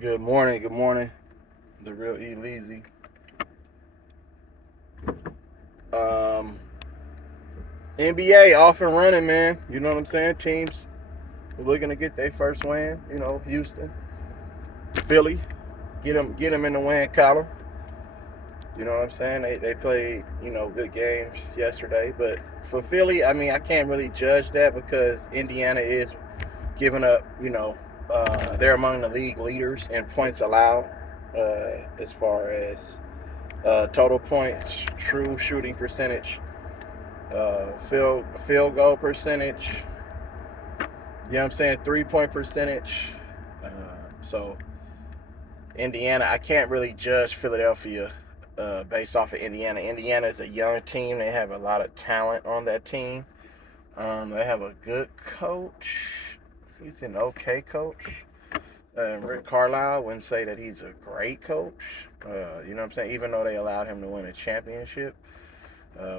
Good morning, good morning. The real E-Leezy. Um, NBA off and running, man. You know what I'm saying? Teams looking to get their first win. Houston, Philly, get them in the win column. You know what I'm saying? They played good games yesterday, but for Philly, I mean I can't really judge that because Indiana is giving up. They're among the league leaders in points allowed, as far as total points, true shooting percentage, field goal percentage. You know what I'm saying? 3-point percentage. So Indiana, I can't really judge Philadelphia based off of Indiana. Indiana is a young team. They have a lot of talent on that team. They have a good coach. He's an okay coach. Rick Carlisle wouldn't say that he's a great coach. You know what I'm saying? Even though they allowed him to win a championship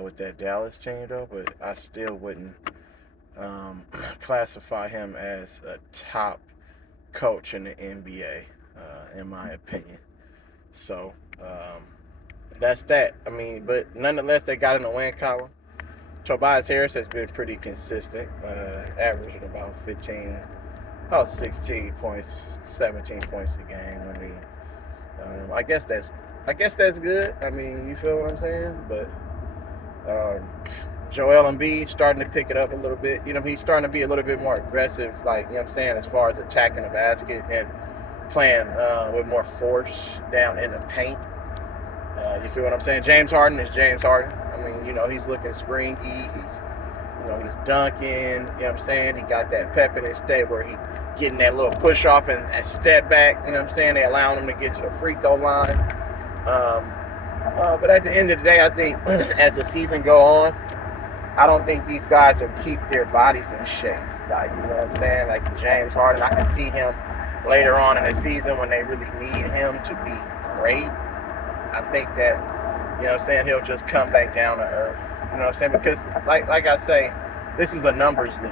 with that Dallas team, though, but I still wouldn't classify him as a top coach in the NBA, in my opinion. So that's that. I mean, but nonetheless, they got in the win column. Tobias Harris has been pretty consistent, averaging about 16 points, 17 points a game. I mean, I guess that's good. I mean, you feel what I'm saying? But Joel Embiid starting to pick it up a little bit. He's starting to be a little bit more aggressive, like, you know what I'm saying, as far as attacking the basket and playing with more force down in the paint. You feel what I'm saying? James Harden is James Harden. I mean, he's looking springy. He's dunking. You know what I'm saying? He got that pep in his step where he getting that little push off and step back. You know what I'm saying? They allowing him to get to the free throw line. But at the end of the day, I think as the season go on, I don't think these guys will keep their bodies in shape. Like, you know what I'm saying? Like James Harden, I can see him later on in the season when they really need him to be great. I think that, you know what I'm saying, he'll just come back down to earth. You know what I'm saying? Because, like I say, this is a numbers league.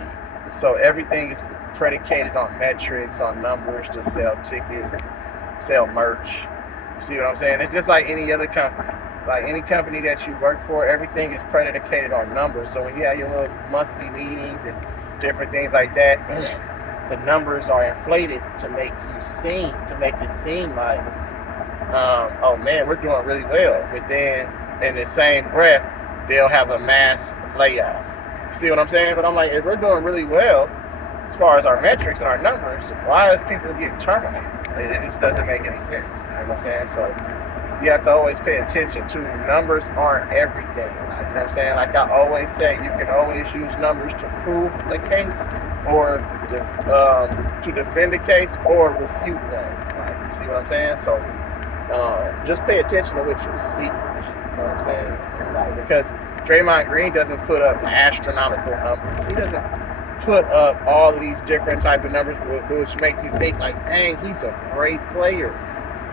So everything is predicated on metrics, on numbers to sell tickets, sell merch. You see what I'm saying? It's just like any other company. Like any company that you work for, everything is predicated on numbers. So when you have your little monthly meetings and different things like that, the numbers are inflated to make it seem like, oh man, we're doing really well. But then in the same breath, they'll have a mass layoff. You see what I'm saying? But I'm like, if we're doing really well as far as our metrics and our numbers, why is people getting terminated? It just doesn't make any sense. You know what I'm saying? So you have to always pay attention to numbers aren't everything. Like, you know what I'm saying? Like I always say, you can always use numbers to prove the case or to defend the case or refute one. Like, you see what I'm saying? So just pay attention to what you see. You know what I'm saying? Like, because Draymond Green doesn't put up astronomical numbers. He doesn't put up all of these different type of numbers which make you think like, dang, he's a great player.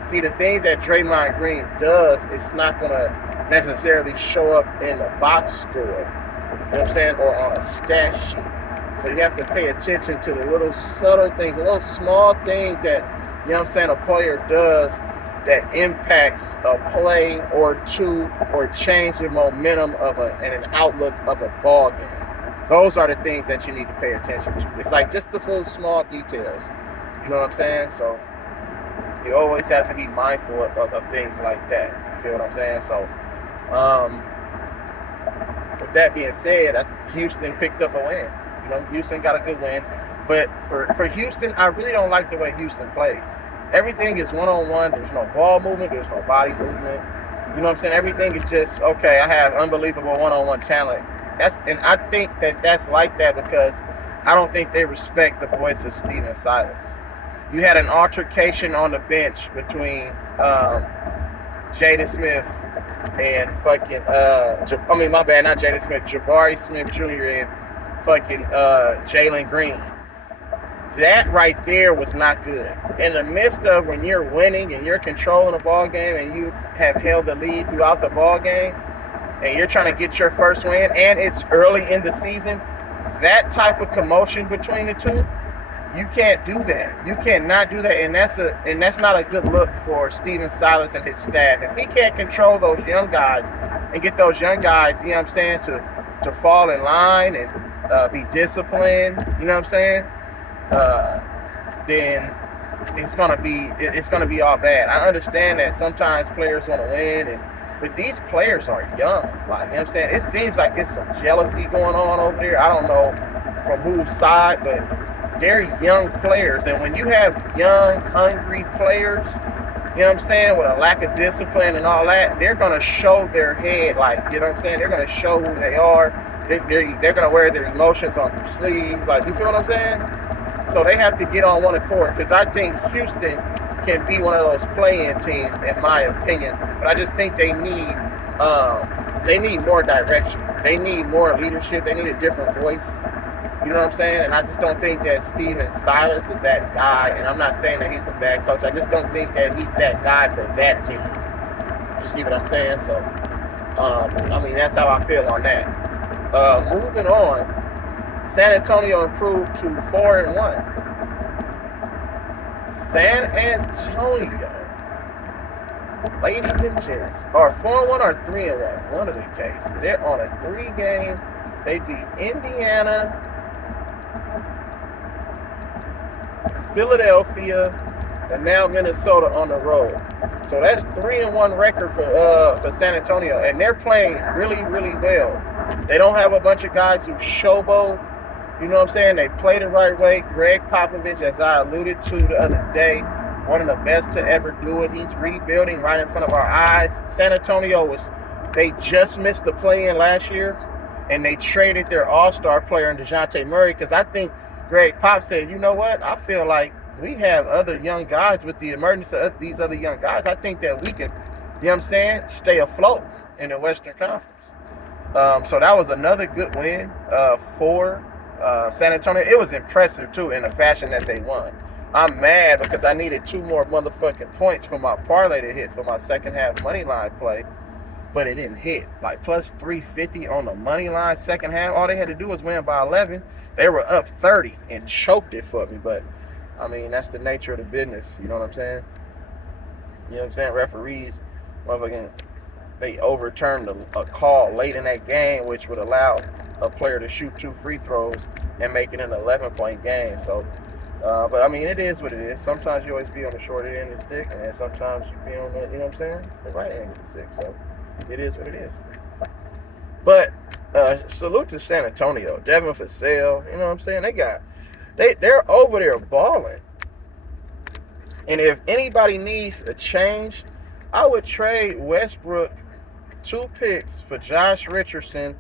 See, the things that Draymond Green does, it's not going to necessarily show up in the box score, you know what I'm saying, or on a stat sheet. So you have to pay attention to the little subtle things, the little small things that, you know what I'm saying, a player does that impacts a play or two or change the momentum of and an outlook of a ball game. Those are the things that you need to pay attention to. It's like just the little small details. You know what I'm saying? So you always have to be mindful of things like that. You feel what I'm saying? So with that being said, Houston picked up a win. Houston got a good win. But for Houston, I really don't like the way Houston plays. Everything is one-on-one. There's no ball movement. There's no body movement. You know what I'm saying? Everything is just, okay, I have unbelievable one-on-one talent. And I think that's like that because I don't think they respect the voice of Steven Silas. You had an altercation on the bench between Jaden Smith and fucking, not Jaden Smith, Jabari Smith Jr. and fucking Jalen Green. That right there was not good. In the midst of when you're winning and you're controlling the ball game and you have held the lead throughout the ball game and you're trying to get your first win and it's early in the season, that type of commotion between the two You can't do that. You cannot do that, and that's not a good look for Steven Silas and his staff. If he can't control those young guys and get those young guys, you know what I'm saying, to fall in line and be disciplined, you know what I'm saying, then it's gonna be all bad. I understand that sometimes players want to win, but these players are young. Like, you know what I'm saying, it seems like there's some jealousy going on over there. I don't know from whose side, but they're young players, and when you have young, hungry players, you know what I'm saying, with a lack of discipline and all that, they're gonna show their head, like, you know what I'm saying, they're gonna show who they are. They're gonna wear their emotions on their sleeve, like, you feel what I'm saying? So they have to get on one accord, because I think Houston can be one of those play-in teams, in my opinion. But I just think they need more direction. They need more leadership. They need a different voice. You know what I'm saying? And I just don't think that Steven Silas is that guy. And I'm not saying that he's a bad coach. I just don't think that he's that guy for that team. You see what I'm saying? So, I mean, that's how I feel on that. Moving on, San Antonio improved to 4-1. San Antonio, ladies and gents, are 4-1 or 3-1. One of the case. They're on a 3-game. They beat Indiana, Philadelphia, and now Minnesota on the road. So that's 3-1 record for San Antonio, and they're playing really, really well. They don't have a bunch of guys who showboat. You know what I'm saying? They play the right way. Greg Popovich, as I alluded to the other day, one of the best to ever do it. He's rebuilding right in front of our eyes. San Antonio they just missed the play-in last year, and they traded their all-star player in DeJounte Murray, because I think Greg Pop said, you know what? I feel like we have other young guys with the emergence of these other young guys. I think that we could, you know what I'm saying, stay afloat in the Western Conference. So that was another good win for San Antonio. It was impressive, too, in the fashion that they won. I'm mad because I needed 2 more motherfucking points for my parlay to hit for my second half money line play, but it didn't hit. Like, plus 350 on the money line second half. All they had to do was win by 11. They were up 30 and choked it for me. But, I mean, that's the nature of the business. You know what I'm saying? You know what I'm saying? Referees, motherfucking, they overturned a call late in that game, which would allow a player to shoot 2 free throws and make it an 11-point game. So, but I mean, it is what it is. Sometimes you always be on the short end of the stick, and then sometimes you be on the, you know what I'm saying, the right end of the stick. So, it is what it is. But salute to San Antonio, Devin Vassell. You know what I'm saying? They're over there balling. And if anybody needs a change, I would trade Westbrook 2 picks for Josh Richardson,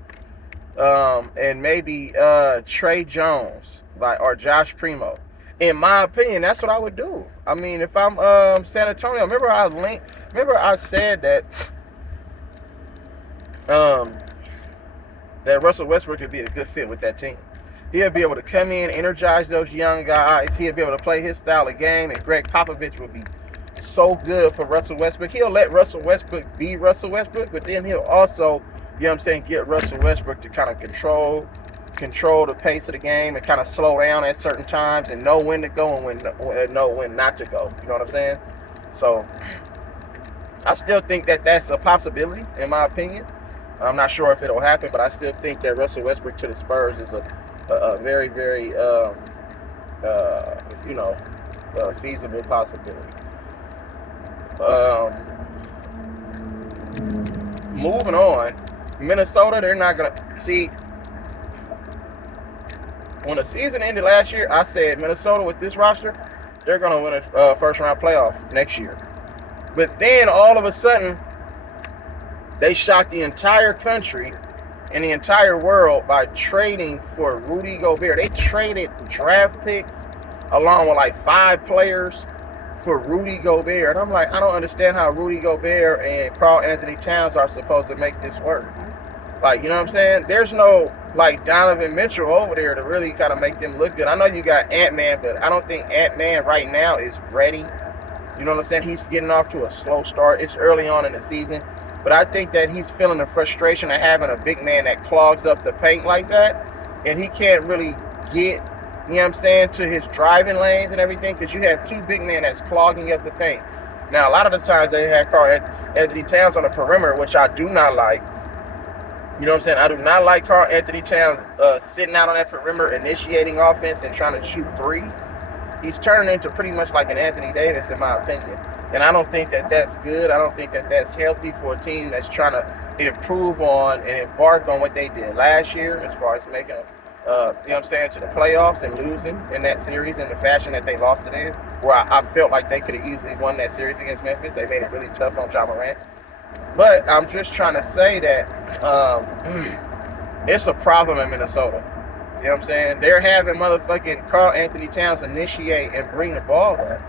and maybe Trey Jones, or Josh Primo. In my opinion, that's what I would do. I mean, if I'm San Antonio, remember I said that that Russell Westbrook would be a good fit with that team. He'll be able to come in, energize those young guys. He'll be able to play his style of game, and Greg Popovich will be so good for Russell Westbrook. He'll let Russell Westbrook be Russell Westbrook, but then he'll also, you know what I'm saying, get Russell Westbrook to kind of control the pace of the game and kind of slow down at certain times and know when to go and know when not to go. You know what I'm saying? So I still think that that's a possibility, in my opinion. I'm not sure if it'll happen, but I still think that Russell Westbrook to the Spurs is a very, very, feasible possibility. Moving on, Minnesota, they're not going to, see, when the season ended last year, I said Minnesota with this roster, they're going to win a first-round playoff next year. But then, all of a sudden, they shocked the entire country and the entire world by trading for Rudy Gobert. They traded draft picks along with like 5 players for Rudy Gobert. And I'm like, I don't understand how Rudy Gobert and Karl Anthony Towns are supposed to make this work. Like, you know what I'm saying? There's no, like, Donovan Mitchell over there to really kind of make them look good. I know you got Ant-Man, but I don't think Ant-Man right now is ready. You know what I'm saying? He's getting off to a slow start. It's early on in the season. But I think that he's feeling the frustration of having a big man that clogs up the paint like that. And he can't really get you know what I'm saying, to his driving lanes and everything, because you have two big men that's clogging up the paint. Now, a lot of the times they had Karl Anthony Towns on the perimeter, which I do not like. You know what I'm saying? I do not like Karl Anthony Towns sitting out on that perimeter, initiating offense and trying to shoot threes. He's turning into pretty much like an Anthony Davis, in my opinion. And I don't think that that's good. I don't think that that's healthy for a team that's trying to improve on and embark on what they did last year as far as making, you know what I'm saying, to the playoffs and losing in that series in the fashion that they lost it in, where I felt like they could have easily won that series against Memphis. They made it really tough on Ja Morant. But I'm just trying to say that it's a problem in Minnesota. You know what I'm saying? They're having motherfucking Karl Anthony Towns initiate and bring the ball up.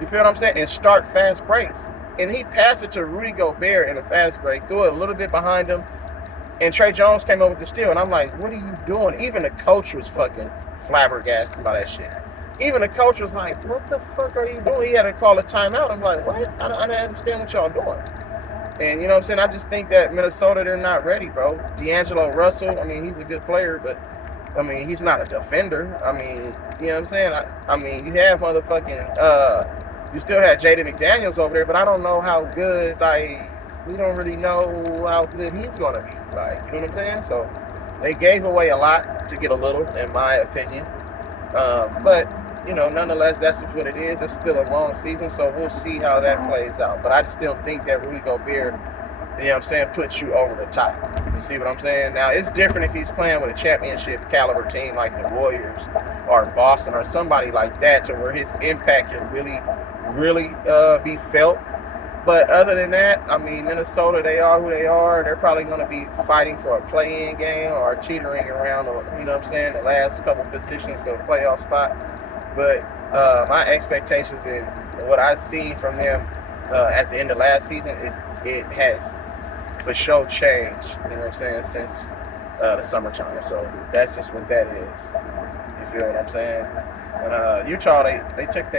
You feel what I'm saying? And start fast breaks. And he passed it to Rudy Gobert in a fast break, threw it a little bit behind him, and Trey Jones came over with the steal. And I'm like, what are you doing? Even the coach was fucking flabbergasted by that shit. Even the coach was like, what the fuck are you doing? He had to call a timeout. I'm like, what? I don't understand what y'all doing. And you know what I'm saying? I just think that Minnesota, they're not ready, bro. D'Angelo Russell, I mean, he's a good player, but I mean, he's not a defender. I mean, you know what I'm saying? I mean, you have motherfucking, you still had Jaden McDaniels over there, but I don't know how good, like, we don't really know how good he's going to be. Like, you know what I'm saying? So they gave away a lot to get a little, in my opinion. But, you know, nonetheless, that's what it is. It's still a long season, so we'll see how that plays out. But I just still think that Rudy Gobert, you know what I'm saying, puts you over the top. You see what I'm saying? Now, it's different if he's playing with a championship caliber team like the Warriors or Boston or somebody like that, to where his impact can really be felt. But other than that, I mean, Minnesota, they are who they are. They're probably going to be fighting for a play-in game or teetering around, you know what I'm saying, the last couple positions for a playoff spot. But my expectations and what I've seen from them at the end of last season, it has for sure changed, you know what I'm saying, since the summertime. So that's just what that is. You feel what I'm saying? And Utah, they took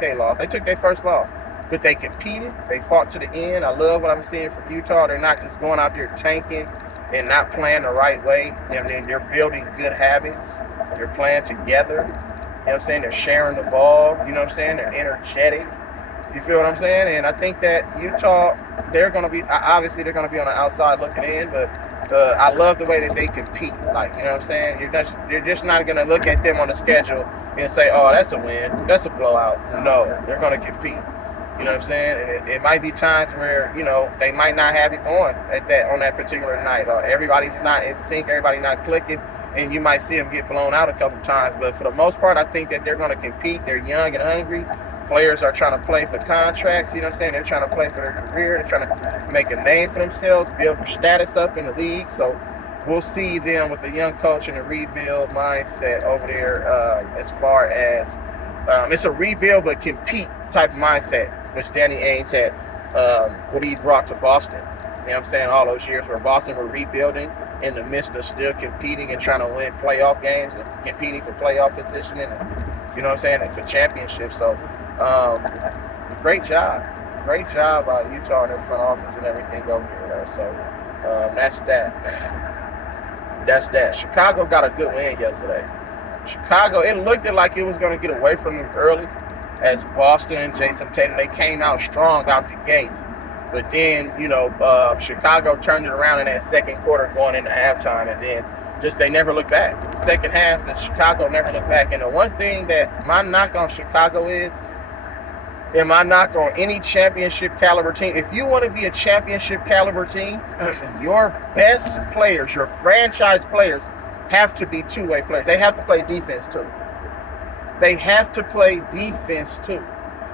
their loss. They took their first loss. But they competed. They fought to the end. I love what I'm seeing from Utah. They're not just going out there tanking and not playing the right way. And then they're building good habits. They're playing together. You know what I'm saying? They're sharing the ball. You know what I'm saying? They're energetic. You feel what I'm saying? And I think that Utah, they're going to be, obviously they're going to be on the outside looking in, but I love the way that they compete. Like, you know what I'm saying? You're just not going to look at them on the schedule and say, oh, that's a win. That's a blowout. No, they're going to compete. You know what I'm saying? And it might be times where, you know, they might not have it going on that particular night, or everybody's not in sync, everybody not clicking, and you might see them get blown out a couple times. But for the most part, I think that they're going to compete. They're young and hungry. Players are trying to play for contracts. You know what I'm saying? They're trying to play for their career. They're trying to make a name for themselves, build their status up in the league. So we'll see them with a young coach and a rebuild mindset over there, as far as it's a rebuild but compete type of mindset, which Danny Ainge had, what he brought to Boston. You know what I'm saying? All those years where Boston were rebuilding in the midst of still competing and trying to win playoff games and competing for playoff positioning, and, you know what I'm saying, and for championships. So great job by Utah and their front office and everything over here, though. So that's that. Chicago got a good win yesterday. Chicago, it looked like it was going to get away from them early, as Boston and Jason Tatum, they came out strong out the gates. But then, you know, Chicago turned it around in that second quarter going into halftime, and then just they never looked back. The second half, the Chicago never looked back. And the one thing that my knock on Chicago is, and my knock on any championship caliber team, if you want to be a championship caliber team, your best players, your franchise players, have to be two-way players. They have to play defense too.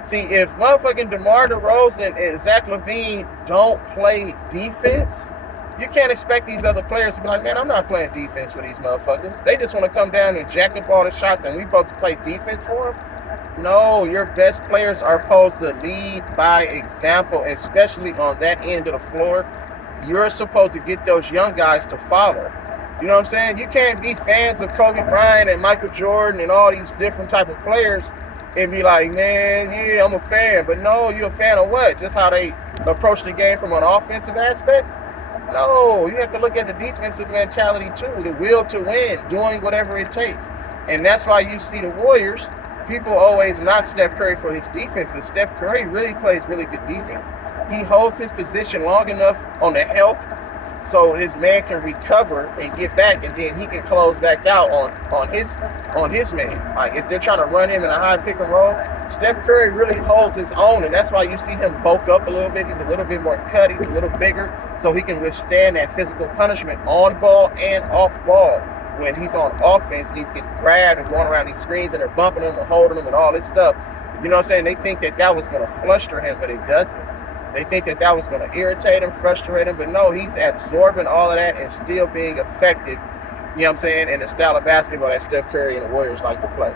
See, if motherfucking DeMar DeRozan and Zach LaVine don't play defense, you can't expect these other players to be like, man, I'm not playing defense for these motherfuckers. They just want to come down and jack up all the shots and we supposed to play defense for them? No, your best players are supposed to lead by example, especially on that end of the floor. You're supposed to get those young guys to follow. You know what I'm saying? You can't be fans of Kobe Bryant and Michael Jordan and all these different type of players and be like, man, yeah, I'm a fan. But no, you're a fan of what? Just how they approach the game from an offensive aspect? No, you have to look at the defensive mentality too, the will to win, doing whatever it takes. And that's why you see the Warriors, people always knock Steph Curry for his defense, but Steph Curry really plays really good defense. He holds his position long enough on the help so his man can recover and get back, and then he can close back out on his man. Like if they're trying to run him in a high pick and roll, Steph Curry really holds his own, and that's why you see him bulk up a little bit. He's a little bit more cut, he's a little bigger, so he can withstand that physical punishment on ball and off ball. When he's on offense and he's getting grabbed and going around these screens and they're bumping him and holding him and all this stuff, you know what I'm saying? They think that was going to fluster him, but it doesn't. They think that was going to irritate him, frustrate him, but no, he's absorbing all of that and still being effective, you know what I'm saying, in the style of basketball that Steph Curry and the Warriors like to play.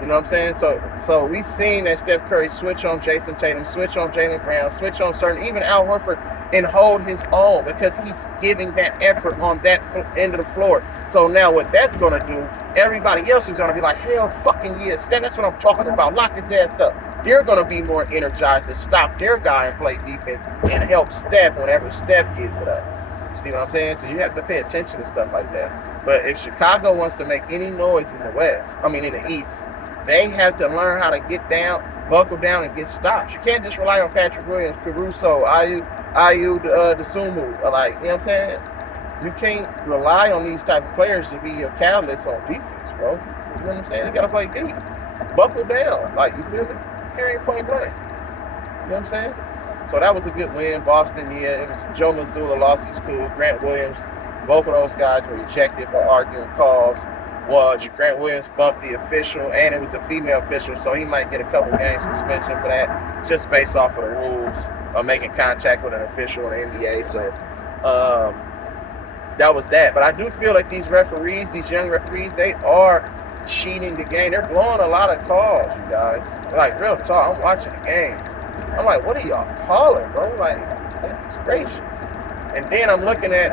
You know what I'm saying? So we've seen that Steph Curry switch on Jason Tatum, switch on Jaylen Brown, switch on certain, even Al Horford, and hold his own because he's giving that effort on that end of the floor. So now what that's going to do, everybody else is going to be like, hell fucking yeah, Steph, that's what I'm talking about. Lock his ass up. They're going to be more energized to stop their guy and play defense and help Steph whenever Steph gives it up. You see what I'm saying? So you have to pay attention to stuff like that. But if Chicago wants to make any noise in the East, they have to learn how to get down, buckle down, and get stops. You can't just rely on Patrick Williams, Caruso, Ayu, Dosunmu. Like, you know what I'm saying? You can't rely on these type of players to be your catalyst on defense, bro. You know what I'm saying? You got to play D. Buckle down. Like, you feel me? Carry point blank. You know what I'm saying? So that was a good win. Boston, yeah. It was Joe Mazzulla lost his cool. Grant Williams, both of those guys were ejected for arguing calls. Grant Williams bumped the official, and it was a female official, so he might get a couple games suspension for that, just based off of the rules of making contact with an official in the NBA. So that was that. But I do feel like these referees, these young referees, they are cheating the game. They're blowing a lot of calls, you guys. Like, real talk, I'm watching the games. I'm like, what are y'all calling, bro? Like, goodness gracious. And then I'm looking at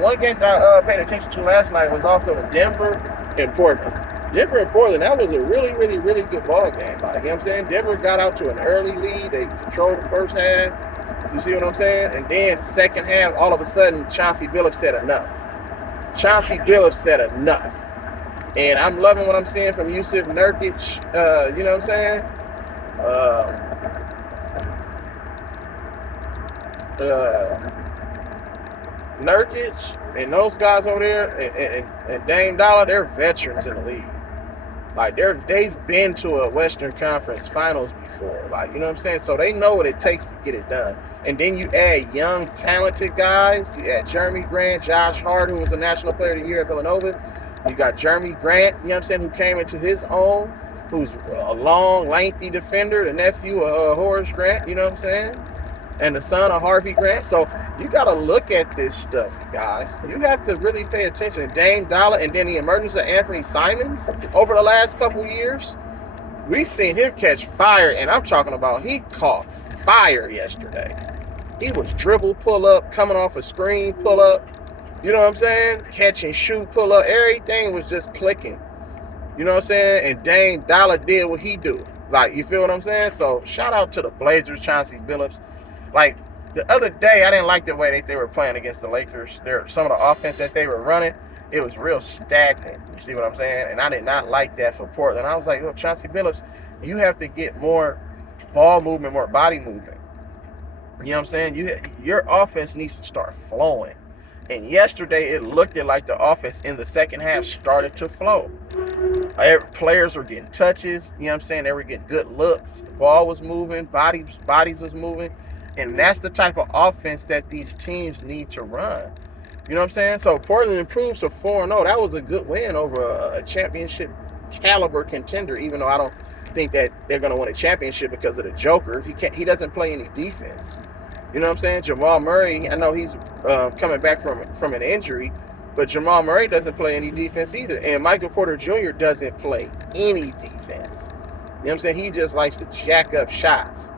one game that I paid attention to last night was also the Denver and Portland. Denver and Portland, that was a really, really, really good ball game. Like, you know what I'm saying? Denver got out to an early lead. They controlled the first half. You see what I'm saying? And then second half, all of a sudden, Chauncey Billups said enough. Chauncey Billups said enough. And I'm loving what I'm seeing from Yusuf Nurkic. You know what I'm saying? Nurkic and those guys over there and Dame Dollar, they're veterans in the league. Like, they've been to a Western Conference Finals before. Like, you know what I'm saying? So they know what it takes to get it done. And then you add young, talented guys. You add Jeremy Grant, Josh Hart, who was the National Player of the Year at Villanova. You got Jeremy Grant, you know what I'm saying, who came into his own, who's a long, lengthy defender, the nephew of Horace Grant, you know what I'm saying? And the son of Harvey Grant. So you got to look at this stuff, guys. You have to really pay attention. Dame Dollar and then the emergence of Anthony Simons over the last couple years. We've seen him catch fire, and I'm talking about he caught fire yesterday. He was dribble, pull up, coming off a screen, pull up. You know what I'm saying? Catch and shoot, pull up. Everything was just clicking. You know what I'm saying? And Dame Dollar did what he do. Like, you feel what I'm saying? So shout out to the Blazers, Chauncey Billups. Like, the other day, I didn't like the way they were playing against the Lakers. Some of the offense that they were running, it was real stagnant. You see what I'm saying? And I did not like that for Portland. I was like, look, Chauncey Billups, you have to get more ball movement, more body movement. You know what I'm saying? Your offense needs to start flowing. And yesterday, it looked like the offense in the second half started to flow. Players were getting touches. You know what I'm saying? They were getting good looks. The ball was moving. Bodies was moving. And that's the type of offense that these teams need to run. You know what I'm saying? So Portland improved to 4-0. That was a good win over a championship caliber contender, even though I don't think that they're going to win a championship because of the Joker. He doesn't play any defense. You know what I'm saying? Jamal Murray, I know he's coming back from an injury, but Jamal Murray doesn't play any defense either. And Michael Porter Jr. doesn't play any defense. You know what I'm saying? He just likes to jack up shots.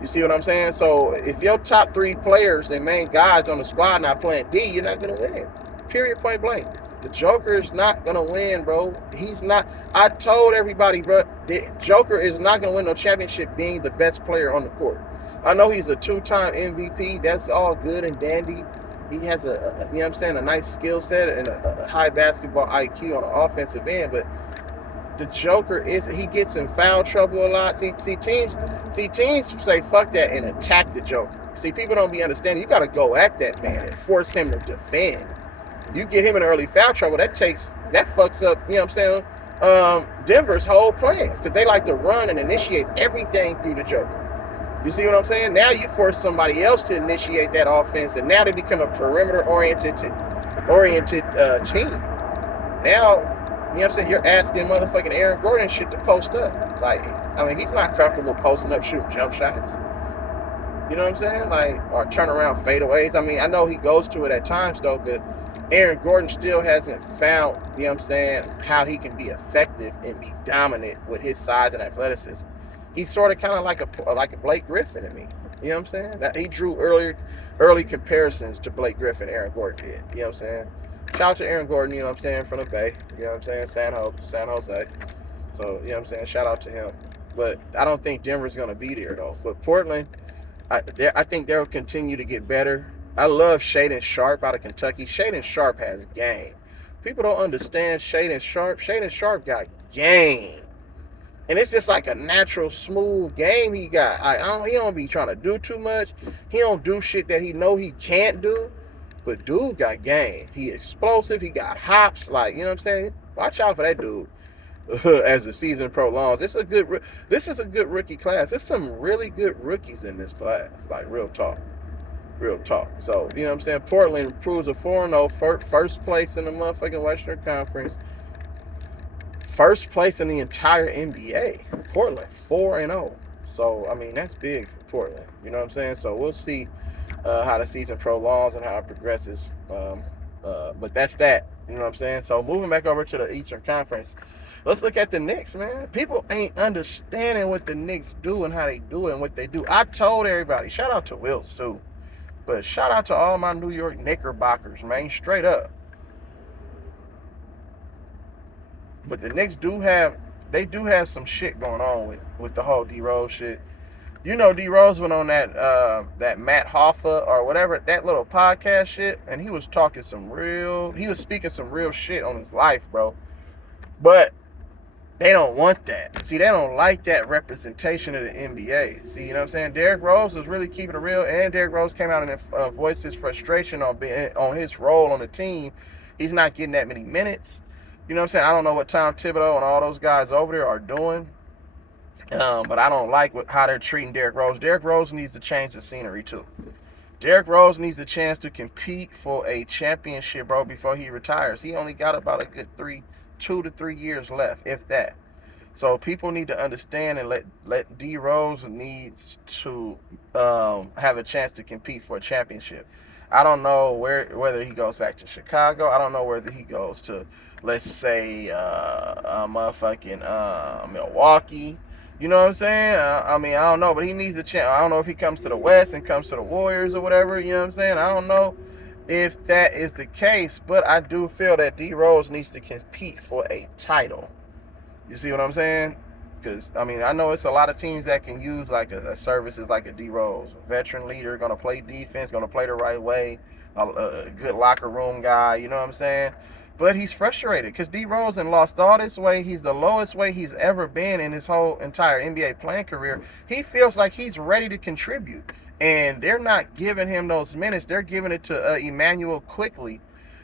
You see what I'm saying? So if your top three players and main guys on the squad not playing D, you're not going to win. Period, point blank. The Joker is not going to win, bro. He's not. I told everybody, bro, the Joker is not going to win no championship being the best player on the court. I know he's a two-time MVP. That's all good and dandy. He has you know what I'm saying, a nice skill set and a high basketball IQ on the offensive end, but the Joker is, he gets in foul trouble a lot. See teams say fuck that and attack the Joker. See, people don't be understanding. You got to go at that man and force him to defend. You get him in early foul trouble, that fucks up, you know what I'm saying, Denver's whole plans, because they like to run and initiate everything through the Joker. You see what I'm saying? Now you force somebody else to initiate that offense, and now they become a perimeter-oriented team. Now, you know what I'm saying, you're asking motherfucking Aaron Gordon shit to post up. Like, I mean, he's not comfortable posting up shooting jump shots. You know what I'm saying? Like, or turn around fadeaways. I mean, I know he goes to it at times, though, but Aaron Gordon still hasn't found, you know what I'm saying, how he can be effective and be dominant with his size and athleticism. He's sort of kind of like a Blake Griffin to me. You know what I'm saying? That he drew early comparisons to Blake Griffin, Aaron Gordon did. You know what I'm saying? Shout out to Aaron Gordon, you know what I'm saying, from the Bay. You know what I'm saying? San Jose. So, you know what I'm saying? Shout out to him. But I don't think Denver's going to be there, though. But Portland, I think they'll continue to get better. I love Shaedon Sharpe out of Kentucky. Shaedon Sharpe has game. People don't understand Shaedon Sharpe. Shaedon Sharpe got game. And it's just like a natural, smooth game he got. He don't be trying to do too much. He don't do shit that he know he can't do. But dude got game. He explosive. He got hops. Like, you know what I'm saying? Watch out for that dude as the season prolongs. This is a good rookie class. There's some really good rookies in this class. Like, real talk. So, you know what I'm saying? Portland proves a 4-0, first place in the motherfucking Western Conference. First place in the entire NBA. Portland, 4-0. So, I mean, that's big for Portland. You know what I'm saying? So, we'll see how the season prolongs and how it progresses. But that's that. You know what I'm saying? So, moving back over to the Eastern Conference, let's look at the Knicks, man. People ain't understanding what the Knicks do and how they do it and what they do. I told everybody, shout out to Will, too. But shout out to all my New York Knickerbockers, man. Straight up. But the Knicks do have some shit going on with the whole D-Rose shit. You know, D-Rose went on that Matt Hoffa or whatever, that little podcast shit, and he was speaking some real shit on his life, bro. But they don't want that. See, they don't like that representation of the NBA. See, you know what I'm saying? Derrick Rose was really keeping it real, and Derrick Rose came out and voiced his frustration on his role on the team. He's not getting that many minutes. You know what I'm saying? I don't know what Tom Thibodeau and all those guys over there are doing, but I don't like how they're treating Derrick Rose. Derrick Rose needs to change the scenery, too. Derrick Rose needs a chance to compete for a championship, bro, before he retires. He only got about a good 2 to 3 years left, if that. So people need to understand and let D Rose needs to have a chance to compete for a championship. I don't know whether he goes back to Chicago. I don't know whether he goes to, let's say, Milwaukee. You know what I'm saying? I mean, I don't know, but he needs a chance. I don't know if he comes to the West and comes to the Warriors or whatever. You know what I'm saying? I don't know if that is the case, but I do feel that D Rose needs to compete for a title. You see what I'm saying? Because, I mean, I know it's a lot of teams that can use like a services like a D Rose. Veteran leader, going to play defense, going to play the right way, a good locker room guy, you know what I'm saying? But he's frustrated because D Rose lost all this weight. He's the lowest weight he's ever been in his whole entire NBA playing career. He feels like he's ready to contribute. And they're not giving him those minutes. They're giving it to Emmanuel quickly.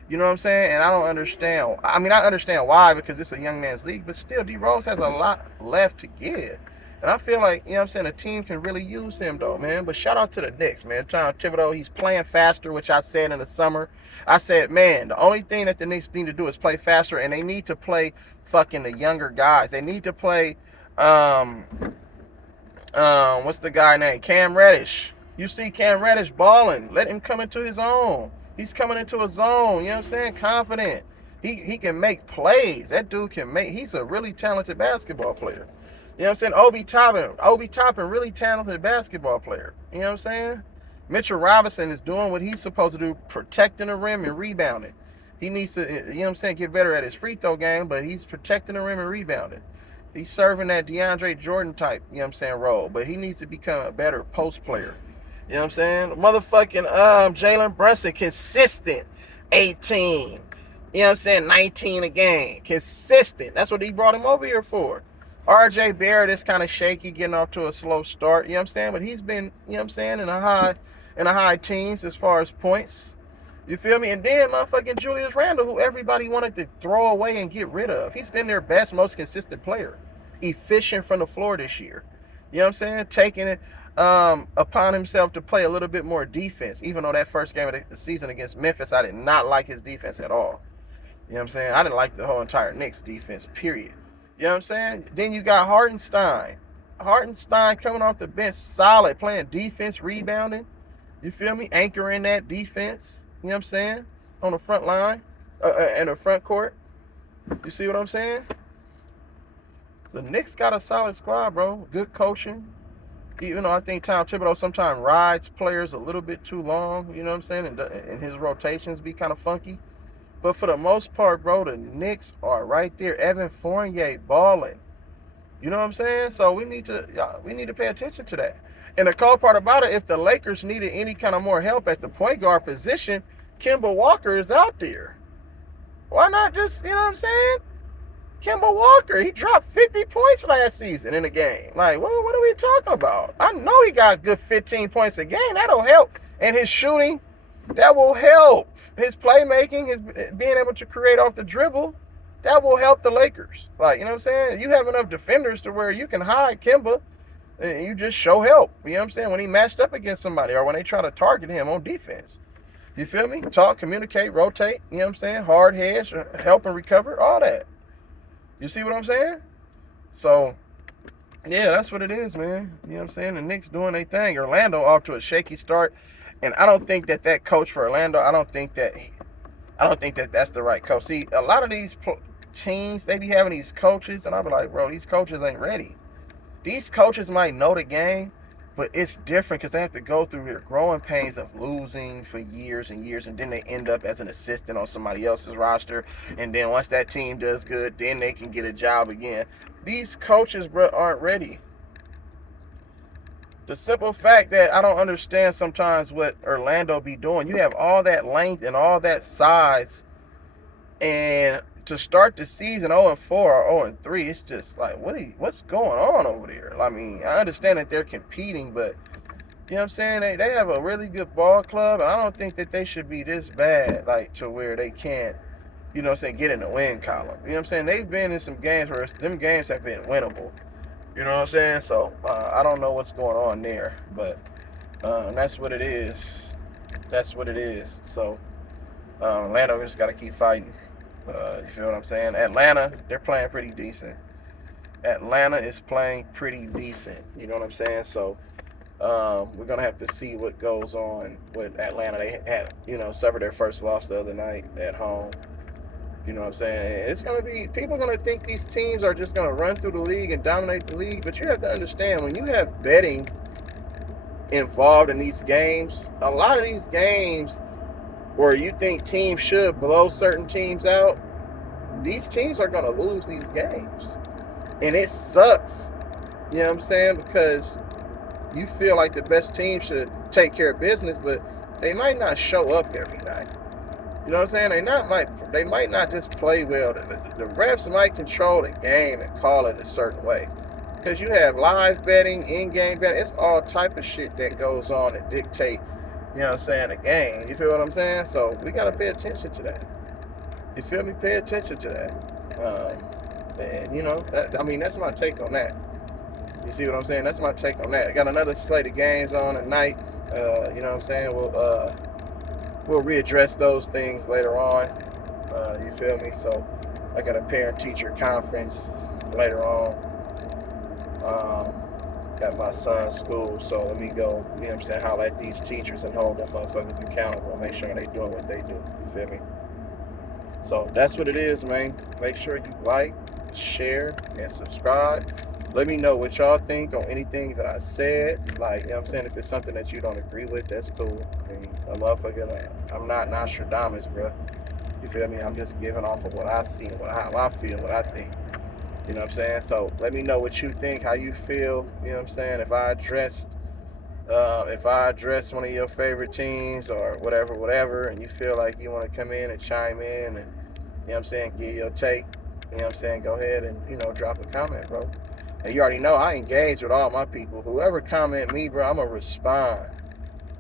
You know what I'm saying? And I don't understand. I mean, I understand why, because it's a young man's league. But still, D Rose has a lot left to give. And I feel like, you know what I'm saying, a team can really use him, though, man. But shout out to the Knicks, man. Tom Thibodeau, he's playing faster, which I said in the summer. I said, man, the only thing that the Knicks need to do is play faster, and they need to play fucking the younger guys. They need to play, what's the guy name? Cam Reddish. You see Cam Reddish balling. Let him come into his own. He's coming into a zone, you know what I'm saying? Confident. He can make plays. That dude can make, he's a really talented basketball player. You know what I'm saying? Obi Toppin, really talented basketball player. You know what I'm saying? Mitchell Robinson is doing what he's supposed to do, protecting the rim and rebounding. He needs to, you know what I'm saying, get better at his free throw game, but he's protecting the rim and rebounding. He's serving that DeAndre Jordan type, you know what I'm saying, role, but he needs to become a better post player. You know what I'm saying? Motherfucking Jalen Brunson, consistent. 18, You know what I'm saying? 19 a game. Consistent. That's what he brought him over here for. RJ Barrett is kind of shaky, getting off to a slow start. You know what I'm saying? But he's been, you know what I'm saying, in a high teens as far as points. You feel me? And then motherfucking Julius Randle, who everybody wanted to throw away and get rid of. He's been their best, most consistent player. Efficient from the floor this year. You know what I'm saying? Taking it upon himself to play a little bit more defense. Even though that first game of the season against Memphis, I did not like his defense at all. You know what I'm saying? I didn't like the whole entire Knicks defense, period. You know what I'm saying? Then you got Hartenstein. Hartenstein coming off the bench, solid, playing defense, rebounding. You feel me? Anchoring that defense. You know what I'm saying? On the front line, in the front court. You see what I'm saying? The Knicks got a solid squad, bro. Good coaching. Even though I think Tom Thibodeau sometimes rides players a little bit too long, you know what I'm saying? And his rotations be kind of funky. But for the most part, bro, the Knicks are right there. Evan Fournier balling. You know what I'm saying? So we need to pay attention to that. And the cool part about it, if the Lakers needed any kind of more help at the point guard position, Kemba Walker is out there. Why not just, you know what I'm saying? Kemba Walker, he dropped 50 points last season in a game. Like, what are we talking about? I know he got a good 15 points a game. That'll help. And his shooting, that will help. His playmaking, his being able to create off the dribble, that will help the Lakers. Like, you know what I'm saying? You have enough defenders to where you can hide Kemba and you just show help. You know what I'm saying? When he matched up against somebody or when they try to target him on defense. You feel me? Talk, communicate, rotate. You know what I'm saying? Hard heads, help and recover, all that. You see what I'm saying? So, yeah, that's what it is, man. You know what I'm saying? The Knicks doing their thing. Orlando off to a shaky start. And I don't think that coach for Orlando, I don't think that that's the right coach. See, a lot of these teams, they be having these coaches, and I'll be like, bro, these coaches ain't ready. These coaches might know the game, but it's different because they have to go through their growing pains of losing for years and years, and then they end up as an assistant on somebody else's roster. And then once that team does good, then they can get a job again. These coaches, bro, aren't ready. The simple fact that I don't understand sometimes what Orlando be doing. You have all that length and all that size, and to start the season 0-4 or 0-3, it's just like, what's going on over there? I mean, I understand that they're competing, but you know what I'm saying? They have a really good ball club, and I don't think that they should be this bad, like to where they can't, you know what I'm saying, get in the win column. You know what I'm saying? They've been in some games where them games have been winnable. You know what I'm saying? So, I don't know what's going on there, but that's what it is. That's what it is. So, Atlanta, we just got to keep fighting. You feel what I'm saying? Atlanta, they're playing pretty decent. Atlanta is playing pretty decent. You know what I'm saying? So, we're going to have to see what goes on with Atlanta. They had, suffered their first loss the other night at home. You know what I'm saying? It's going to be, people are going to think these teams are just going to run through the league and dominate the league. But you have to understand, when you have betting involved in these games, a lot of these games where you think teams should blow certain teams out, these teams are going to lose these games. And it sucks. You know what I'm saying? Because you feel like the best team should take care of business, but they might not show up every night. You know what I'm saying? They might not just play well. The refs might control the game and call it a certain way. Because you have live betting, in-game betting. It's all type of shit that goes on that dictate, you know what I'm saying, the game. You feel what I'm saying? So we got to pay attention to that. You feel me? Pay attention to that. And, that's my take on that. You see what I'm saying? That's my take on that. I got another slate of games on tonight. You know what I'm saying? We'll readdress those things later on. You feel me? So I got a parent-teacher conference later on. Got my son's school, so let me go, you know what I'm saying, holler at these teachers and hold them motherfuckers accountable and make sure they doing what they do. You feel me? So that's what it is, man. Make sure you like, share, and subscribe. Let me know what y'all think on anything that I said. Like, you know what I'm saying? If it's something that you don't agree with, that's cool. I mean, I'm not Nostradamus, bro. You feel me? I'm just giving off of what I see, how I feel, what I think. You know what I'm saying? So let me know what you think, how you feel. You know what I'm saying? If I addressed one of your favorite teams or whatever, and you feel like you want to come in and chime in and know what I'm saying, give your take. You know what I'm saying? Go ahead and, drop a comment, bro. And you already know I engage with all my people. Whoever comment me, bro, I'm going to respond.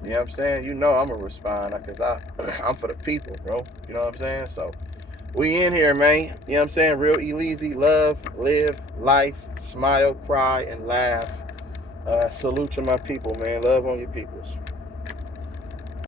You know what I'm saying? I'm going to respond because I'm for the people, bro. You know what I'm saying? So, we in here, man. You know what I'm saying? Real E-Leezy. Love, live, life, smile, cry, and laugh. Salute to my people, man. Love on your peoples.